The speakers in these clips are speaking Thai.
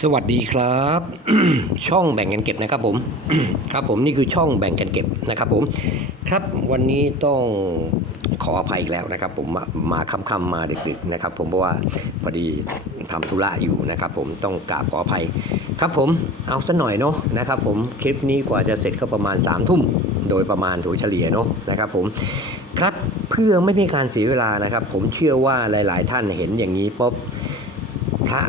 สวัสดีครับ ช่องแบ่งกันเก็บนะครับผมครับผมนี่คือช่องแบ่งกันเก็บนะครับผมครับวันนี้ต้องขออภัยอีกแล้วนะครับ ผมมามาค่ำๆมาดึกๆนะครับ ผมเพราะว่าพอดีทำธุระอยู่นะครับ ผมต้องกราบขออภัย ครับผมเอาสัหน่อยเนาะนะครับ ผมคลิปนี้กว่าจะเสร็จก็ประมาณ3ามทุ่มโดยประมาณถูเฉลี่ยเนาะนะครับ ผมครับเพื่อไม่มีการเสียเวลานะครับ ผมเชื่อว่าหลาย ๆ ท่านเห็นอย่างนี้ปุ๊บพระ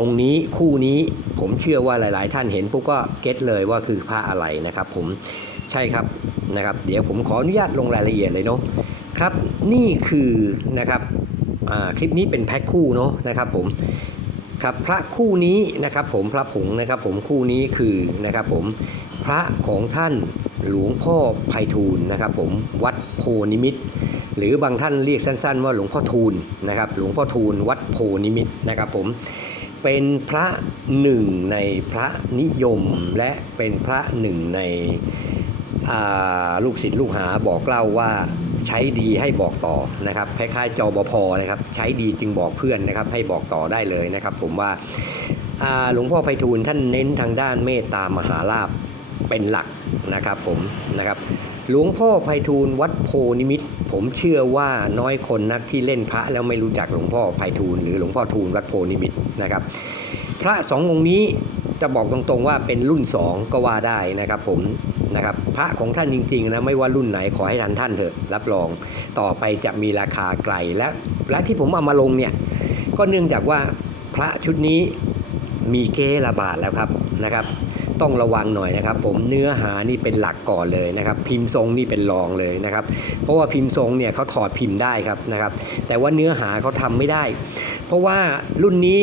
องค์นี้คู่นี้ผมเชื่อว่าหลาย ๆ ท่านเห็นปุ๊บก็เก็ตเลยว่าคือพระอะไรนะครับ ผมใช่ครับนะครับ เดี๋ยวผมขออนุญาตลงรายละเอียดเลยเนาะครับนี่คือนะครับอ่าคลิปนี้เป็นแพ็คคู่เนาะนะครับ ผมครับพระคู่นี้นะครับผมพระผงนะครับ ผมคู่นี้คือนะครับผมพระของท่านหลวงพ่อไพฑูรย์นะครับ ผมวัดโพนิมิตรหรือบางท่านเรียกสั้น ๆ ว่าหลวงพ่อทูลนะครับ หลวงพ่อทูลวัดโพนิมิตรนะครับ ผม เป็นพระหนึ่งในพระนิยม และเป็นพระหนึ่งในลูกศิษย์ลูกหาบอกเล่าว่าใช้ดีให้บอกต่อนะครับคล้ายๆจอบพอนะครับใช้ดีจึงบอกเพื่อนนะครับให้บอกต่อได้เลยนะครับ ผมว่าหลวงพ่อไพฑูรย์ท่านเน้นทางด้านเมตตามหาลาภเป็นหลักนะครับผมนะครับ หลวงพ่อไพฑูรย์วัดโพนิมิตรผมเชื่อว่าน้อยคนนักที่เล่นพระแล้วไม่รู้จักหลวงพ่อไพฑูรย์หรือหลวงพ่อทูลวัดโพนิมิตรนะครับ พระสององค์นี้จะบอกตรงๆว่าเป็นรุ่นสองก็ว่าได้นะครับผมนะครับพระของท่านจริงๆนะไม่ว่ารุ่นไหนขอให้ทันท่านเถอะรับรอง ต่อไปจะมีราคาไกลและและที่ผมเอามาลงเนี่ยก็เนื่องจากว่าพระชุดนี้มีเก้ระบาดแล้วครับนะครับ ต้องระวังหน่อยนะครับ ผมเนื้อหานี่เป็นหลักก่อนเลยนะครับ พิมพ์ทรงนี่เป็นรองเลยนะครับ เพราะว่าพิมพ์ทรงเนี่ยเขาถอดพิมพ์ได้ครับนะครับ แต่ว่าเนื้อหาเขาทำไม่ได้ เพราะว่ารุ่นนี้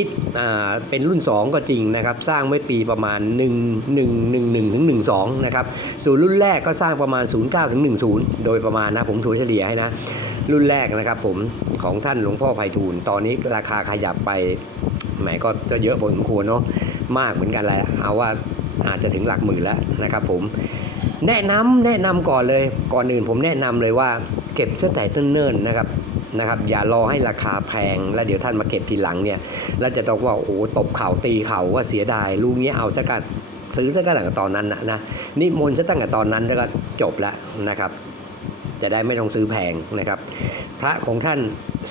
เป็นรุ่น 2 ก็จริงนะครับ สร้างไว้ปีประมาณ 1 1 1 1ถึง12 นะครับส่วนรุ่นแรกก็สร้างประมาณ 09ถึง10 โดยประมาณนะผมถัวเฉลี่ยให้นะรุ่นแรกนะครับผมของท่านหลวงพ่อไพฑูรย์ตอนนี้ราคาขยับไปแหมก็จะเยอะพอสมควรเนาะมากเหมือนกันแหละเอาว่า อาจจะถึงหลักหมื่นแล้วนะครับผมแนะนำแนะนำก่อนเลยก่อนอื่นผมแนะนำเลยว่าเก็บเสื้อแต่ต้นเนิ่นๆนะครับนะครับอย่ารอให้ราคาแพง แล้วเดี๋ยวท่านมาเก็บทีหลังเนี่ยแล้วจะต้องว่าโอ้ตบเข่าตีเข่าว่าเสียดายลูกนี้เอาซะกันซื้อซะกันตั้งแต่ตอนนั้นนะนะนิมนต์ซะตั้งแต่ตอนนั้นแล้วก็จบแล้วนะครับ จะได้ไม่ต้องซื้อแพงนะครับ พระของท่าน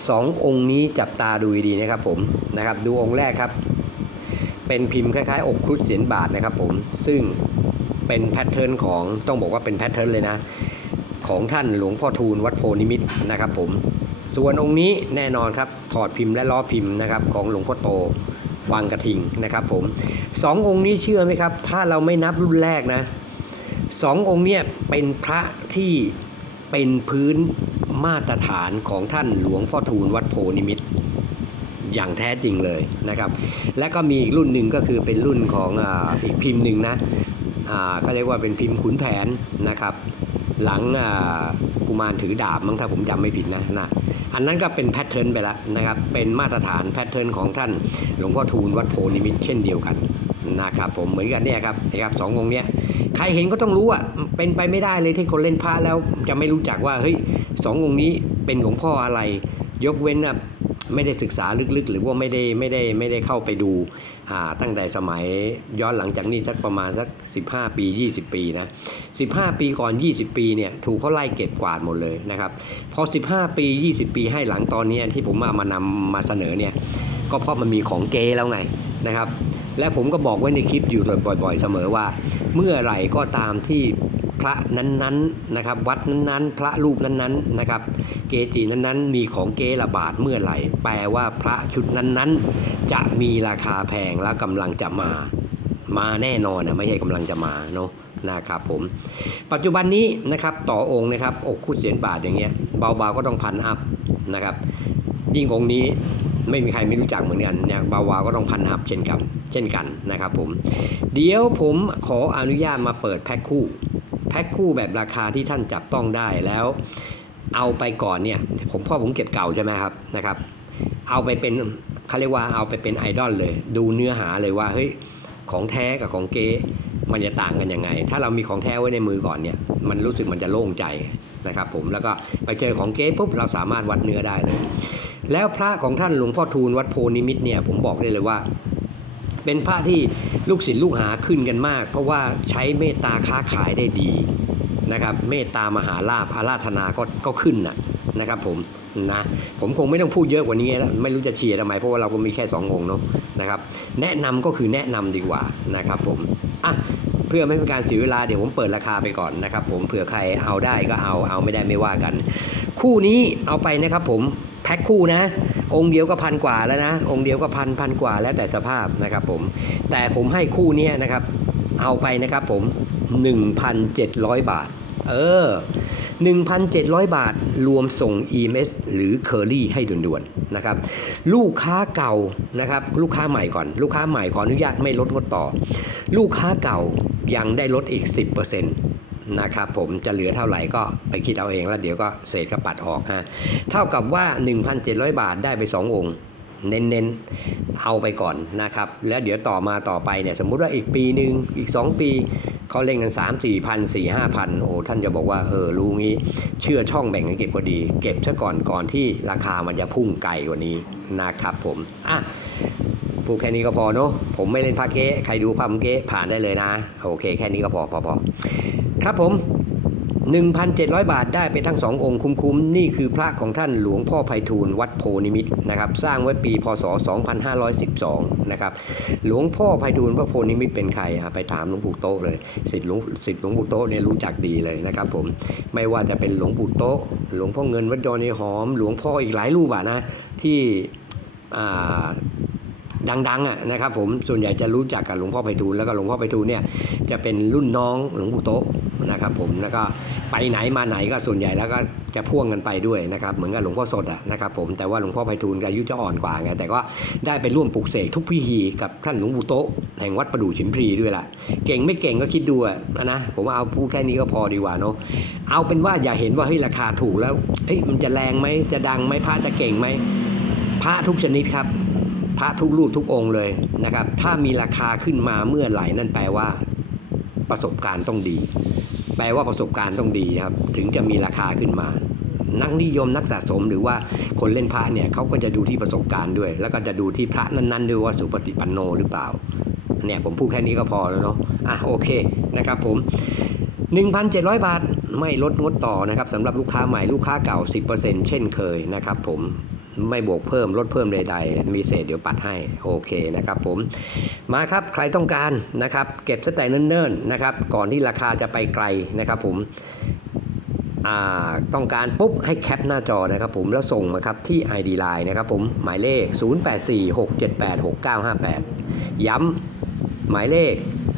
สององค์นี้จับตาดูดีนะครับผมนะครับ ดูองค์แรกครับ เป็นพิมพ์คล้ายๆ อกครุฑเสียนบาทนะครับผมซึ่งเป็นแพทเทิร์นของต้องบอกว่าเป็นแพทเทิร์นเลยนะ ของท่านหลวงพ่อทูลวัดโพนิมิตรนะครับผมส่วนองค์นี้แน่นอนครับถอดพิมพ์และล้อพิมพ์นะครับของหลวงพ่อโตวังกระทิงนะครับผมสององค์นี้เชื่อไหมครับ ถ้าเราไม่นับรุ่นแรกนะสององค์เนี่ยเป็นพระที่เป็นพื้นมาตรฐานของท่านหลวงพ่อทูลวัดโพนิมิตร อย่างแท้จริงเลยนะครับ และก็มีอีกรุ่นหนึ่งก็คือเป็นรุ่นของอ,อีกพิมพ์หนึ่งนะเขาเรียกว่าเป็นพิมพ์ขุนแผนนะครับ หลังกุมารถือดาบมั้งถ้าผมจำไม่ผิดนะนะอันนั้นก็เป็นแพทเทิร์นไปแล้วนะครับ เป็นมาตรฐานแพทเทิร์นของท่านหลวงพ่อทูลวัดโพนิมิตรเช่นเดียวกันนะครับผมเหมือนกันเนี่ยครับนะครับสององค์เนี้ยใครเห็นก็ต้องรู้อะเป็นไปไม่ได้เลยที่คนเล่นพระแล้วจะไม่รู้จักว่าเฮ้ยสององค์นี้เป็นหลวงพ่ออะไร ยกเว้นอะ ไม่ได้ศึกษาลึกๆ หรือว่าไม่ได้ไม่ได้ไม่ได้เข้าไปดูตั้งแต่สมัยย้อนหลังจากนี้สักประมาณสัก 15 ปี 20 ปีนะ15 ปีก่อน 20 ปีเนี่ยถูกเขาไล่เก็บกวาดหมดเลยนะครับพอ 15 ปี 20 ปีให้หลังตอนนี้ที่ผมมามานำมาเสนอเนี่ยก็เพราะมันมีของเกแล้วไงนะครับและผมก็บอกไว้ในคลิปอยู่บ่อยๆเสมอว่า เมื่อไหร่ก็ตามที่ พระนั้นๆนะครับ วัดนั้นๆ พระรูปนั้นๆนะครับ เกจินั้นๆ มีของเกระบาดเมื่อไหร่ แปลว่าพระชุดนั้นๆ จะมีราคาแพงและกำลังจะมา มาแน่นอนนะไม่ใช่กำลังจะมาเนาะนะครับผม ปัจจุบันนี้นะครับต่อองค์นะครับอกคุดเสียนบาทอย่างเงี้ยเบาๆก็ต้องพันอัพนะครับ ยิ่งองค์นี้ไม่มีใครไม่รู้จักเหมือนกันเนี่ยเบาวาก็ต้องพันอัพเช่นกันเช่นกันนะครับผม เดี๋ยวผมขออนุญาตมาเปิดแพ็คคู่ แพ็คคู่แบบราคาที่ท่านจับต้องได้แล้ว เอาไปก่อนเนี่ย ผมพ่อผมเก็บเก่าใช่ไหมครับนะครับ เอาไปเป็นเขาเรียกว่าเอาไปเป็นไอดอลเลย ดูเนื้อหาเลยว่าเฮ้ยของแท้กับของเก๊มันจะต่างกันยังไง ถ้าเรามีของแท้ไว้ในมือก่อนเนี่ย มันรู้สึกมันจะโล่งใจนะครับผม แล้วก็ไปเจอของเก๊ปุ๊บเราสามารถวัดเนื้อได้เลย แล้วพระของท่านหลวงพ่อทูลวัดโพนิมิตรเนี่ยผมบอกได้เลยว่า เป็นพระที่ลูกศิษย์ลูกหาขึ้นกันมาก เพราะว่าใช้เมตตาค้าขายได้ดีนะครับ เมตตามหาลาภอาราธนาก็ก็ขึ้นนะนะครับผมนะผมคงไม่ต้องพูดเยอะกว่านี้แล้วไม่รู้จะเชียร์ทำไมเพราะว่าเราก็มีแค่สององค์เนาะนะครับ แนะนำก็คือแนะนำดีกว่านะครับผมอะเพื่อไม่เป็นการเสียเวลาเดี๋ยวผมเปิดราคาไปก่อนนะครับ ผมเผื่อใครเอาได้ก็เอาเอาไม่ได้ไม่ว่ากัน คู่นี้เอาไปนะครับผมแพ็คคู่นะ องค์เดียวก็พันกว่าแล้วนะ องค์เดียวก็พันพันกว่าแล้วแต่สภาพนะครับผม แต่ผมให้คู่นี้นะครับ เอาไปนะครับผม 1,700 บาท เออ 1,700 บาทรวมส่ง EMS หรือ Curly ให้ด่วนๆนะครับ ลูกค้าเก่านะครับ ลูกค้าใหม่ก่อน ลูกค้าใหม่ขออนุญาตไม่ลดงดต่อ ลูกค้าเก่ายังได้ลดอีก 10% นะครับผมจะเหลือเท่าไหร่ก็ไปคิดเอาเองแล้วเดี๋ยวก็เศษก็ปัดออกฮะเท่ากับว่า 1,700 บาทได้ไป 2 องค์เน้นๆ เอาไปก่อนนะครับ แล้วเดี๋ยวต่อมาต่อไปเนี่ยสมมุติว่าอีกปีหนึ่งอีก 2 ปีเขาเล่นกัน 3 4พัน4 5พันโอ้ท่านจะบอกว่าเออรู้งี้ เชื่อช่องแบ่งกันเก็บพอดี เก็บซะก่อนก่อนที่ราคามันจะพุ่งไกลกว่านี้นะครับผม อะพูดแค่นี้ก็พอเนอะผมไม่เล่นพาเก๊ใครดูพาเก๊ผ่านได้เลยนะ โอเค แค่นี้ก็พอพอพอ ครับผม 1,700 บาทได้ไปทั้งสององค์คุ้มๆ นี่คือพระของท่านหลวงพ่อไพฑูรย์วัดโพนิมิตรนะครับ สร้างไว้ปีพศ 2512 นะครับ หลวงพ่อไพฑูรย์วัดโพนิมิตรเป็นใครอะไปถามหลวงปู่โต๊ะเลยสิทธิ์หลวงสิทธิ์หลวงปู่โต๊ะเนี่ยรู้จักดีเลยนะครับผม ไม่ว่าจะเป็นหลวงปู่โต๊ะหลวงพ่อเงินวัดดอนในหอม หลวงพ่ออีกหลายรูปอะนะที่ดังๆอะนะครับผมส่วนใหญ่จะรู้จักกับหลวงพ่อไพฑูรย์แล้วก็หลวงพ่อไพฑูรย์เนี่ยจะเป็นรุ่นน้องหลวงปู่โตะ นะครับผมแล้วก็ไปไหนมาไหนก็ส่วนใหญ่แล้วก็จะพ่วงกันไปด้วยนะครับเหมือนกับหลวงพ่อสดอะนะครับผมแต่ว่าหลวงพ่อไพฑูรย์อายุจะอ่อนกว่าไงแต่ก็ได้ไปร่วมปลุกเสกทุกพิธีกับท่านหลวงปู่โตะแห่งวัดประดู่ฉิมพลีด้วยล่ะ เก่งไม่เก่งก็คิดดูอะนะผมว่าเอาพูดแค่นี้ก็พอดีกว่าเนาะเอาเป็นว่าอย่าเห็นว่าเฮ้ยราคาถูกแล้วเฮ้ยมันจะแรงไหมจะดังไหมพระจะเก่งไหมพระทุกชนิดครับพระทุกรูปทุกองค์เลยนะครับ ถ้ามีราคาขึ้นมาเมื่อไหร่นั่นแปลว่า ประสบการณ์ต้องดี แปลว่าประสบการณ์ต้องดีครับ ถึงจะมีราคาขึ้นมา นักนิยมนักสะสมหรือว่าคนเล่นพระเนี่ยเขาก็จะดูที่ประสบการณ์ด้วย แล้วก็จะดูที่พระนั้นๆด้วยว่าสุปฏิปันโนหรือเปล่าเนี่ยผมพูดแค่นี้ก็พอแล้วเนาะอะโอเคนะครับผม 1,700 บาทไม่ลดงดต่อนะครับสำหรับลูกค้าใหม่ลูกค้าเก่า 10%เช่นเคยนะครับผม ไม่บวกเพิ่มลดเพิ่มใด ๆ มีเศษเดี๋ยวปัดให้โอเคนะครับผมมาครับใครต้องการนะครับ เก็บสแต่เนิ่นๆนะครับ ก่อนที่ราคาจะไปไกลนะครับผมต้องการปุ๊บให้แคปหน้าจอนะครับผมแล้วส่งมาครับที่ ID Line นะครับผมหมายเลข 0846786958 ย้ำหมายเลข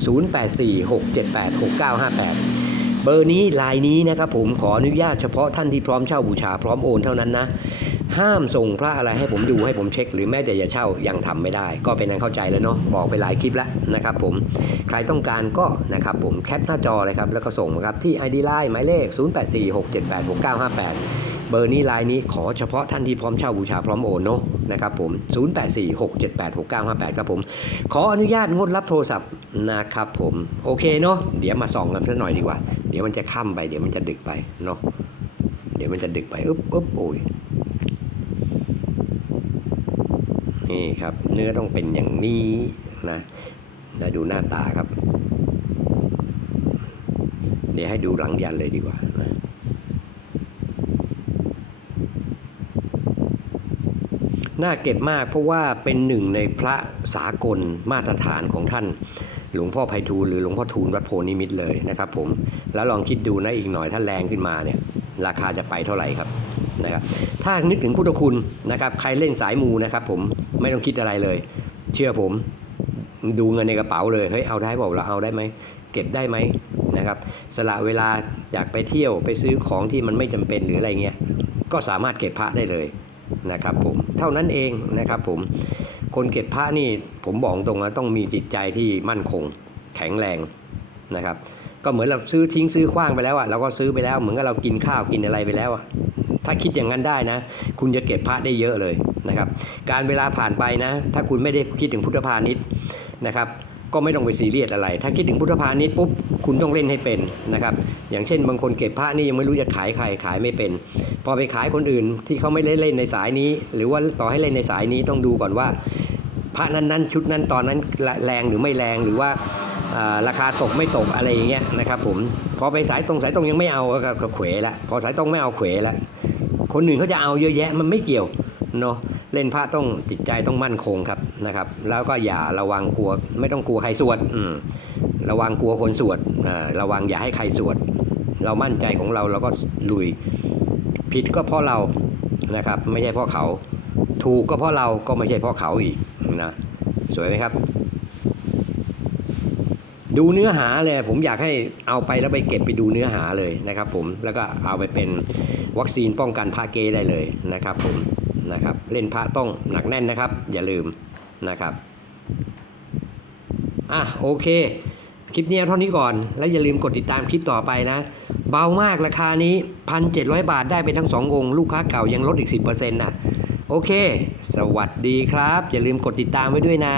0846786958 เบอร์นี้ลายนี้นะครับผมขออนุญาตเฉพาะท่านที่พร้อมเช่าบูชาพร้อมโอนเท่านั้นนะ ห้ามส่งพระอะไรให้ผมดูให้ผมเช็ค หรือแม้แต่จะเช่ายังทำไม่ได้ ก็เป็นอันเข้าใจแล้วเนาะบอกไปหลายคลิปแล้วนะครับผมใครต้องการก็นะครับผมแคปหน้าจอเลยครับแล้วก็ส่งมาครับที่ ID Line หมายเลข 0846786958 เบอร์นี้ไลน์นี้ขอเฉพาะท่านที่พร้อมเช่าบูชาพร้อมโอนเนาะนะครับผม 0846786958 ครับผม ขออนุญาตงดรับโทรศัพท์นะครับผม โอเคเนาะ เดี๋ยวมาส่องกันสักหน่อยดีกว่า เดี๋ยวมันจะค่ำไป เดี๋ยวมันจะดึกไปเนาะ เดี๋ยวมันจะดึกไป อึ๊บอึ๊บโอ้ย นี่ครับ เนื้อต้องเป็นอย่างนี้นะแล้วดูหน้าตาครับ เดี๋ยวให้ดูหลังยันเลยดีกว่านะน่าเก็บมากเพราะว่าเป็นหนึ่งในพระสากลมาตรฐานของท่าน หลวงพ่อไพฑูรย์หรือหลวงพ่อทูลวัดโพนิมิตรเลยนะครับผม แล้วลองคิดดูนะอีกหน่อยถ้าแรงขึ้นมาเนี่ยราคาจะไปเท่าไหร่ครับ นะครับถ้านึกถึงพุทธคุณนะครับใครเล่นสายมูนะครับผมไม่ต้องคิดอะไรเลย เชื่อผมดูเงินในกระเป๋าเลยเฮ้ยเอาได้เปล่เราเอาได้ไหมเก็บได้ไหมนะครับสละเวลาอยากไปเที่ยวไปซื้อของที่มันไม่จำเป็นหรืออะไรเงี้ยก็สามารถเก็บพระได้เลยนะครับผมเท่านั้นเองนะครับผมคนเก็บพระนี่ผมบอกตรงนะต้องมีจิตใจที่มั่นคงแข็งแรงนะครับก็เหมือนเราซื้อทิ้งซื้อขว้างไปแล้วอะเราก็ซื้อไปแล้วเหมือนกับเรากินข้าวกินอะไรไปแล้วอะ ถ้าคิดอย่างนั้นได้นะ คุณจะเก็บพระได้เยอะเลยนะครับ การเวลาผ่านไปนะ ถ้าคุณไม่ได้คิดถึงพุทธพาณิชย์นะครับ ก็ไม่ต้องไปซีเรียสอะไร ถ้าคิดถึงพุทธพาณิชย์ปุ๊บคุณต้องเล่นให้เป็นนะครับ อย่างเช่น บางคนเก็บพระนี่ยังไม่รู้จะขายใครขายไม่เป็น พอไปขายคนอื่นที่เขาไม่ได้เล่นในสายนี้ หรือว่าต่อให้เล่นในสายนี้ต้องดูก่อนว่า พระนั้นๆชุดนั้นตอนนั้นแรงหรือไม่แรงหรือว่าราคาตกไม่ตกอะไรอย่างเงี้ยนะครับผมพอไปสายตรงสายตรงยังไม่เอาก็ก็เขวละพอสายตรงไม่เอาเขวละ คนอื่นเขาจะเอาเยอะแยะมันไม่เกี่ยวเนาะเล่นพระต้องจิตใจต้องมั่นคงครับนะครับ แล้วก็อย่าระวังกลัวไม่ต้องกลัวใครสวดอืมระวังกลัวคนสวดอ่าระวังอย่าให้ใครสวด เรามั่นใจของเราเราก็ลุย ผิดก็เพราะเรานะครับ ไม่ใช่เพราะเขา ถูกก็เพราะเราก็ไม่ใช่เพราะเขาอีกนะสวยไหมครับ ดูเนื้อหาเลยผมอยากให้เอาไปแล้วไปเก็บไปดูเนื้อหาเลยนะครับ ผมแล้วก็เอาไปเป็นวัคซีนป้องกันพระเกได้เลยนะครับ ผมนะครับ เล่นพระต้องหนักแน่นนะครับ อย่าลืมนะครับอะโอเค คลิปนี้เอาเท่านี้ก่อน แล้วอย่าลืมกดติดตามคลิปต่อไปนะ เบามากราคานี้ 1,700 บาทได้ไปทั้ง 2 องค์ ลูกค้าเก่ายังลดอีก 10%น่ะโอเค สวัสดีครับ อย่าลืมกดติดตามไว้ด้วยนะ